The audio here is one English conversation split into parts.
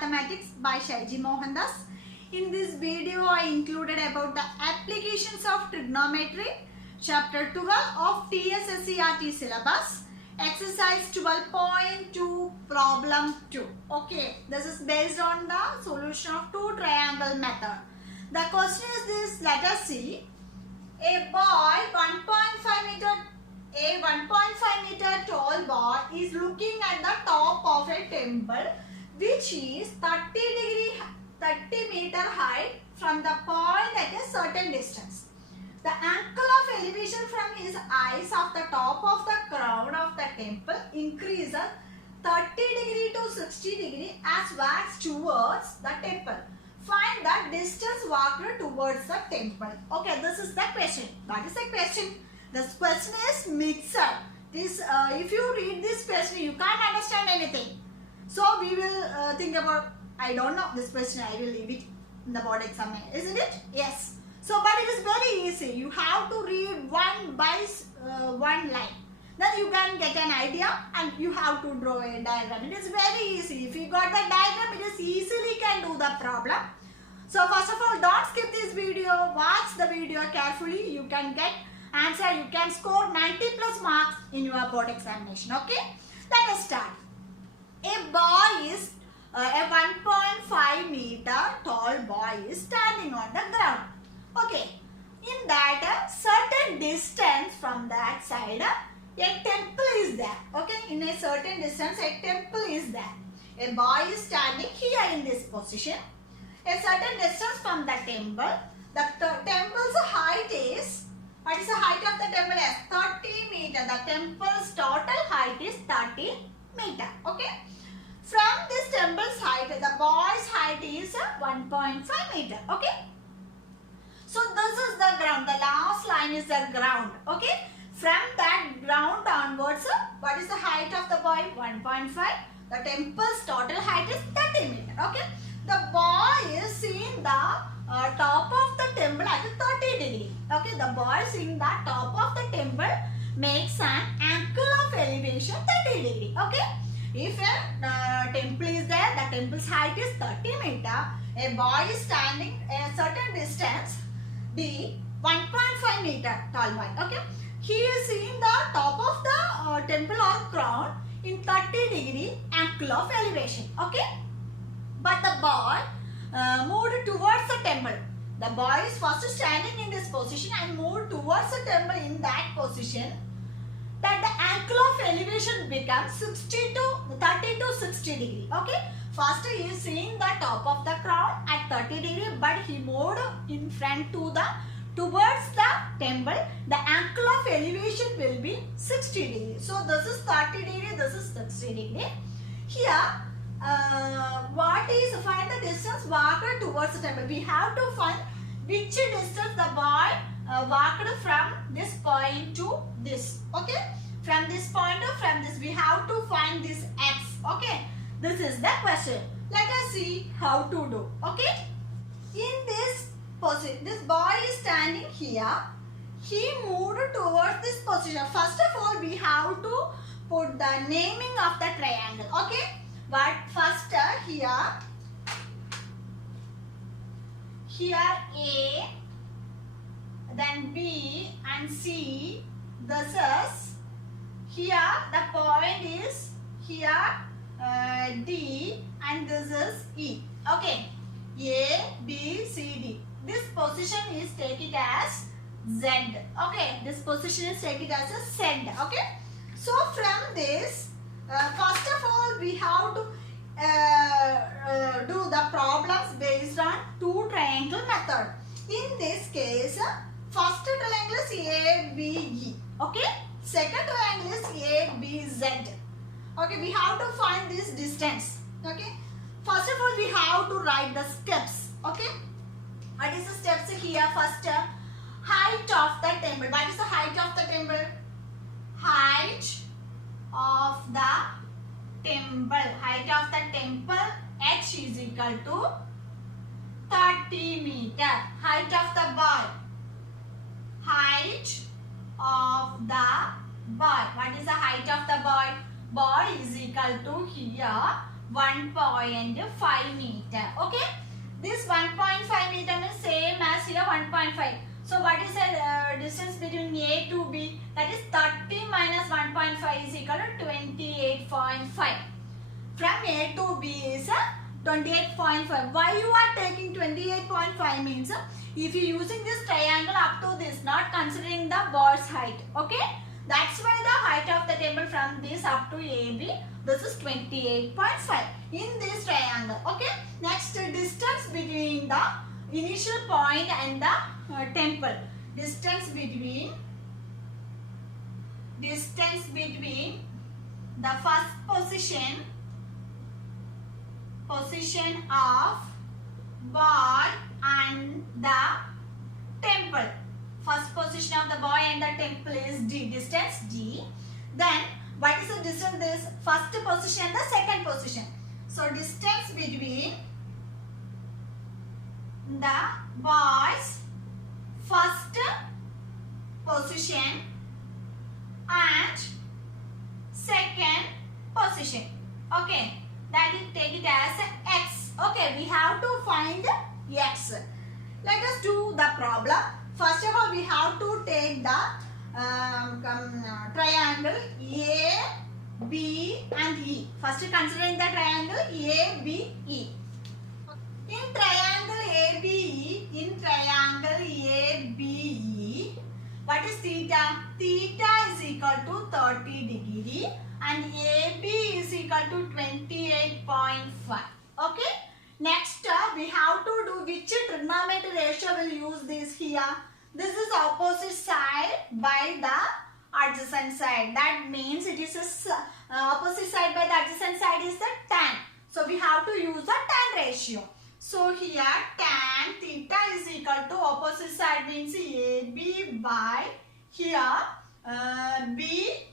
Mathematics by Shaiji Mohandas. In this video, I included about the applications of trigonometry, chapter 12 of TSSCRT syllabus, exercise 12.2, problem 2. Okay, this is based on the solution of two triangle method. The question is this, let us see. A boy 1.5 meter tall boy is looking at the top of a temple which is 30 meter height from the point at a certain distance. The angle of elevation from his eyes of the top of the crown of the temple increases 30 to 60 as walks towards the temple. Find the distance walked towards the temple. Okay, this is the question. What is the question? This question is mixed. This, if you read this question, you can't understand anything. So we will think about, I don't know this question, I will leave it in the board exam, isn't it? Yes. So, but it is very easy. You have to read one by one line. Then you can get an idea and you have to draw a diagram. It is very easy. If you got the diagram, it is easily can do the problem. So first of all, don't skip this video. Watch the video carefully. You can get answer. You can score 90 plus marks in your board examination. Okay? Let us start. A boy is a 1.5 meter tall boy is standing on the ground. Okay. In that certain distance from that side, a temple is there. Okay. In a certain distance, a temple is there. A boy is standing here in this position. A certain distance from the temple. The temple's height is, what is the height of the temple? Yes, 30 meter. The temple's total height is 30 meter. Okay. From this temple's height, the boy's height is 1.5 meter. Okay. So this is the ground. The last line is the ground. Okay. From that ground onwards, what is the height of the boy? 1.5. The temple's total height is 30 meter. Okay. The boy is seeing the top of the temple at 30 degree. Okay. The boy seeing the top of the temple makes an angle of elevation 30 degree. Okay. If a temple is there, the temple's height is 30 meter. A boy is standing a certain distance, the 1.5 meter tall boy. Okay. He is seeing the top of the temple or crown in 30 degree angle of elevation. Okay. But the boy moved towards the temple. The boy is first standing in this position and moved towards the temple in that position. That the angle of elevation becomes 30 to 60 degree. Okay. First he is seeing the top of the crown at 30 degree, but he moved in front towards the temple. The angle of elevation will be 60 degree. So this is 30 degree, this is 60 degree. Here, find the distance walked towards the temple. We have to find which distance the boy walked from this point to this. Okay. From this point to from this, we have to find this x. Okay. This is the question. Let us see how to do. Okay. In this position, this boy is standing here. He moved towards this position. First of all, we have to put the naming of the triangle. Okay. But first here A, then B and C. This is here the point is here D and this is E. Okay. A, B, C, D. This position is take it as Z. Okay. This position is take it as a Z. Okay. So from this, first of all, we have to do the problems based on two triangle method. In this case, first triangle is ABE. Okay. Second triangle is ABZ. Okay. We have to find this distance. Okay. First of all, we have to write the steps. Okay. What is the steps here? First, height of the temple. What is the height of the temple? Height of the temple. Height of the temple H is equal to 30 meter. Height of the boy. Height of the boy. What is the height of the boy? Boy is equal to here 1.5 meter. Okay, this 1.5 meter is same as here 1.5. So what is the distance between A to B? That is 30 minus 1.5 is equal to 28.5. From A to B is 28.5. Why you are taking 28.5 means if you using this triangle up to this, not considering the ball's height. Okay, that's why the height of the temple from this up to AB, this is 28.5 in this triangle. Okay, next distance between the initial point and the temple. Distance between the first position of boy and the temple. First position of the boy and the temple is D, distance D. Then what is the distance this first position and the second position? So distance between the boy's first position and second position. Okay, that is take it as X. Okay, we have to find X. Let us do the problem. First of all, we have to take the triangle A, B and E. First considering the triangle A, B, E. In triangle ABE, what is theta? Theta is equal to 30 degree and AB is equal to 28.5. Okay. Next, we have to do which trigonometry ratio will use this here. This is opposite side by the adjacent side. That means it is a opposite side by the adjacent side is the tan. So we have to use the tan ratio. So here tan theta is equal to opposite side means AB by here BE.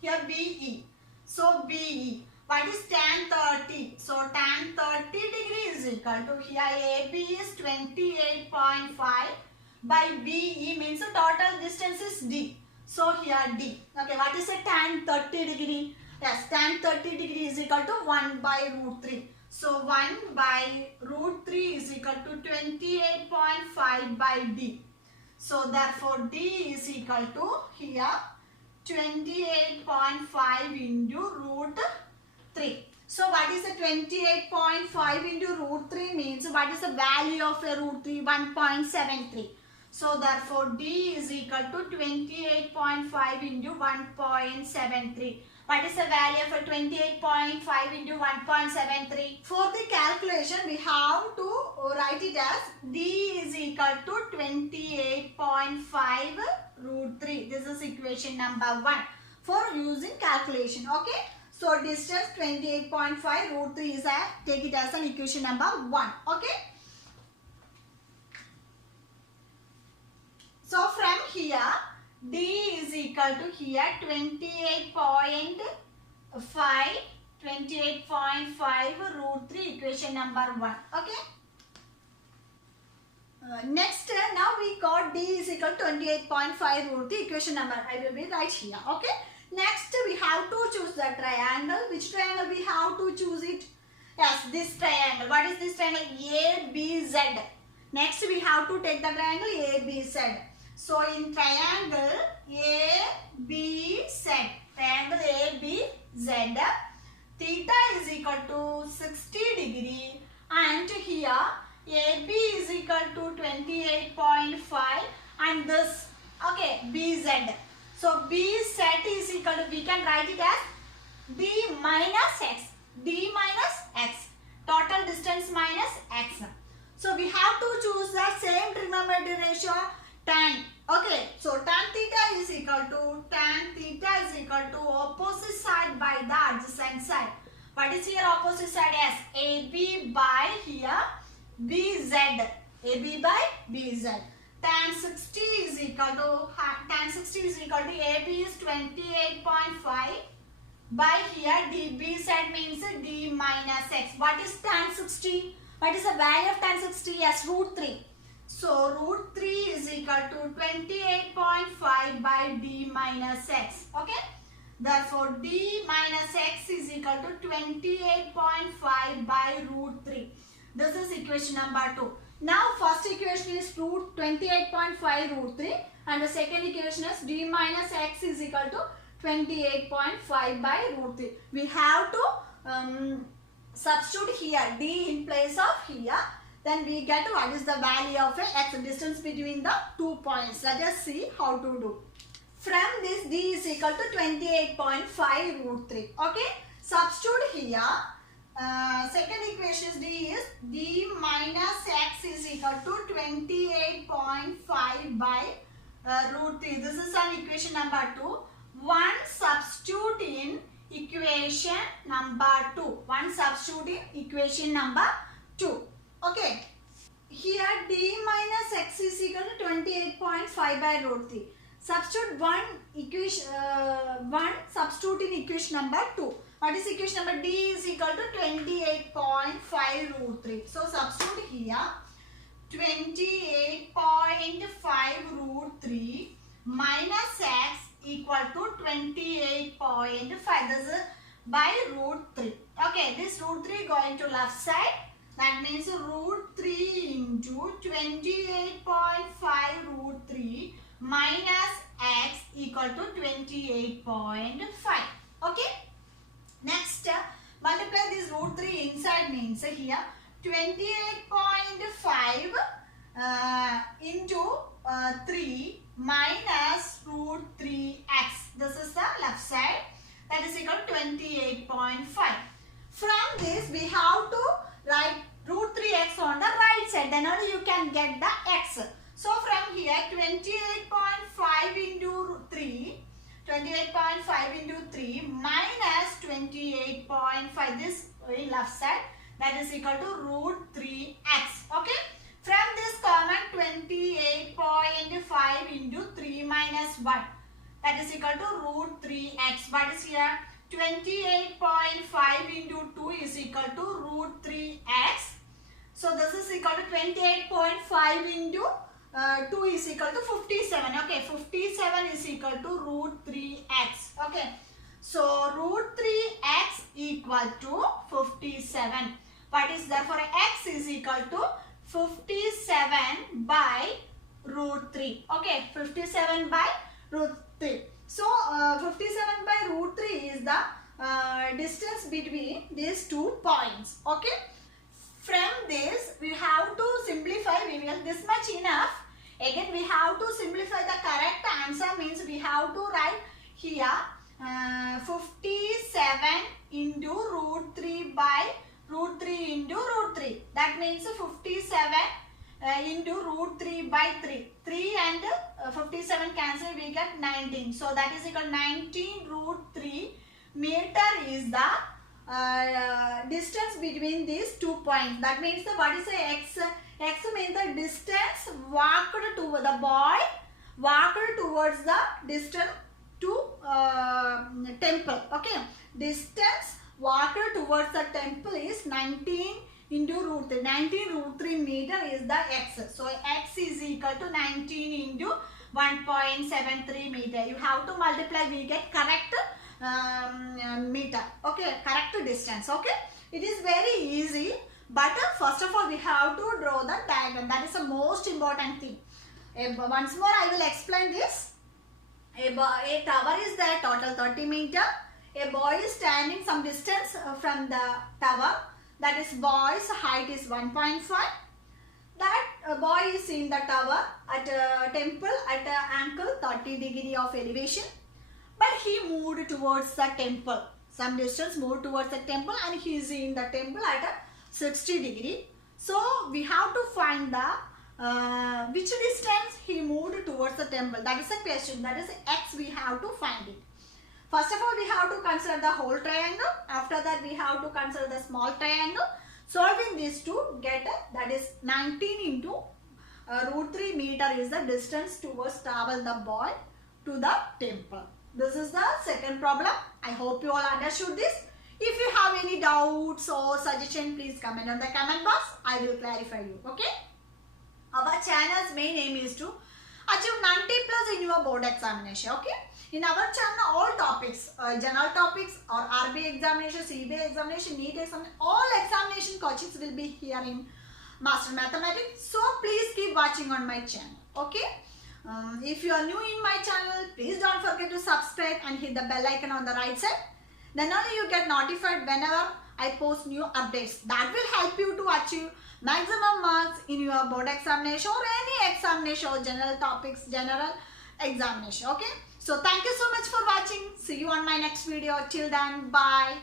Here BE. So BE. What is tan 30? So tan 30 degree is equal to here AB is 28.5 by BE means the total distance is D. So here D. Okay, what is a tan 30 degree? Yes, tan 30 degree is equal to 1 by root 3. So 1 by root 3 is equal to 28.5 by D. So therefore D is equal to here 28.5 into root 3. So what is the 28.5 into root 3 means what is the value of a root 3? 1.73. So therefore D is equal to 28.5 into 1.73. What is the value for 28.5 into 1.73? For the calculation, we have to write it as D is equal to 28.5 root 3. This is equation number 1 for using calculation. Okay. So distance 28.5 root 3 is take it as an equation number 1. Okay. So from here, D is equal to here 28.5 root 3 equation number 1. Okay. Next, now we got D is equal to 28.5 root 3 equation number. I will be right here. Okay. Next, we have to choose the triangle. Which triangle we have to choose it? Yes, this triangle. What is this triangle? ABZ. Next, we have to take the triangle ABZ. So in triangle ABZ, theta is equal to 60 degree and here AB is equal to 28.5 and this, okay, BZ. So BZ is equal to, we can write it as D minus X. D minus X. Total distance minus X. So we have to choose the same trigonometry ratio tan. Okay, so tan theta is equal to opposite side by the adjacent side. What is here opposite side? Yes, AB by here BZ. AB by BZ. Tan 60 is equal to AB is 28.5 by here BZ means D minus X. What is tan 60? What is the value of tan 60? Yes, root 3. So root 3 is equal to 28.5 by D minus X. Okay. Therefore, d minus x is equal to 28.5 by root 3. This is equation number 2. Now, first equation is root 28.5 root 3 and the second equation is d minus x is equal to 28.5 by root 3. We have to substitute here d in place of here. Then we get what is the value of a x, distance between the 2 points. Let us see how to do. From this, d is equal to 28.5 root 3. Okay. Substitute here. Second equation is d minus x is equal to 28.5 by root 3. This is an equation number 2. One substitute in equation number 2. One substitute in equation number 2. Okay. Here d minus x is equal to 28.5 by root 3. Substitute one substitute in equation number 2. What is equation number? D is equal to 28.5 root 3. So substitute here 28.5 root 3 minus x equal to 28.5. This is by root 3. Okay, this root 3 going to left side. That means root 3 into 28.5 root 3 minus x equal to 28.5. Okay. Next, multiply this root 3 inside means here 28.5 into 3 minus root 3x. This is the left side. That is equal to 28.5. From this, we have to write root 3x on the right side. Then only you can get the x. So from here 28.5 into 3, 28.5 into 3 minus 28.5, this in left side, that is equal to root 3x. Okay. From this common 28.5 into 3 minus 1, that is equal to root 3x. What is here? 28.5 into 2 is equal to root 3x. So this is equal to 28.5 into 2 is equal to 57. Okay, 57 is equal to root 3x. Okay, so root 3x equal to 57. What is therefore x is equal to 57 by root 3. Okay, 57 by root 3. So 57 by root 3 is the distance between these 2 points. Okay. From this, we have to simplify. We will this much enough. Again, we have to simplify the correct answer. Means we have to write here 57 into root 3 by root 3 into root 3. That means 57 into root 3 by 3. 3 and 57 cancel, we get 19. So that is equal to 19 root 3 meter is the distance between these 2 points. That means what is the x? X means the distance walked to the boy walked towards the distance to temple. Okay, distance walked towards the temple is 19 into root 3. 19 root 3 meter is the x. So x is equal to 19 into 1.73 meter. You have to multiply. We get correct meter. Okay, correct distance. Okay, it is very easy. But first of all, we have to draw the diagram. That is the most important thing. Once more, I will explain this. A tower is there, total 30 meter. A boy is standing some distance from the tower. That is, boy's height is 1.5. That boy is in the tower at a temple at an angle 30 degree of elevation. But he moved towards the temple. Some distance moved towards the temple and he is in the temple at a 60 degree. So we have to find the which distance he moved towards the temple. That is the question. That is x. We have to find it. First of all, we have to consider the whole triangle. After that, we have to consider the small triangle. Solving these two, get that is 19 into root 3 meter is the distance towards travel the boy to the temple. This is the second problem. I hope you all understood this. If you have any doubts or suggestion, please comment on the comment box. I will clarify you. Okay. Our channel's main aim is to achieve 90+ in your board examination. Okay. In our channel, all topics, general topics or RBI examination, CBI examination, NEET examination, all examination coachings will be here in Master Mathematics. So please keep watching on my channel. Okay. If you are new in my channel, please don't forget to subscribe and hit the bell icon on the right side. Then only you get notified whenever I post new updates. That will help you to achieve maximum marks in your board examination or any examination or general topics, general examination. Okay. So thank you so much for watching. See you on my next video. Till then, bye.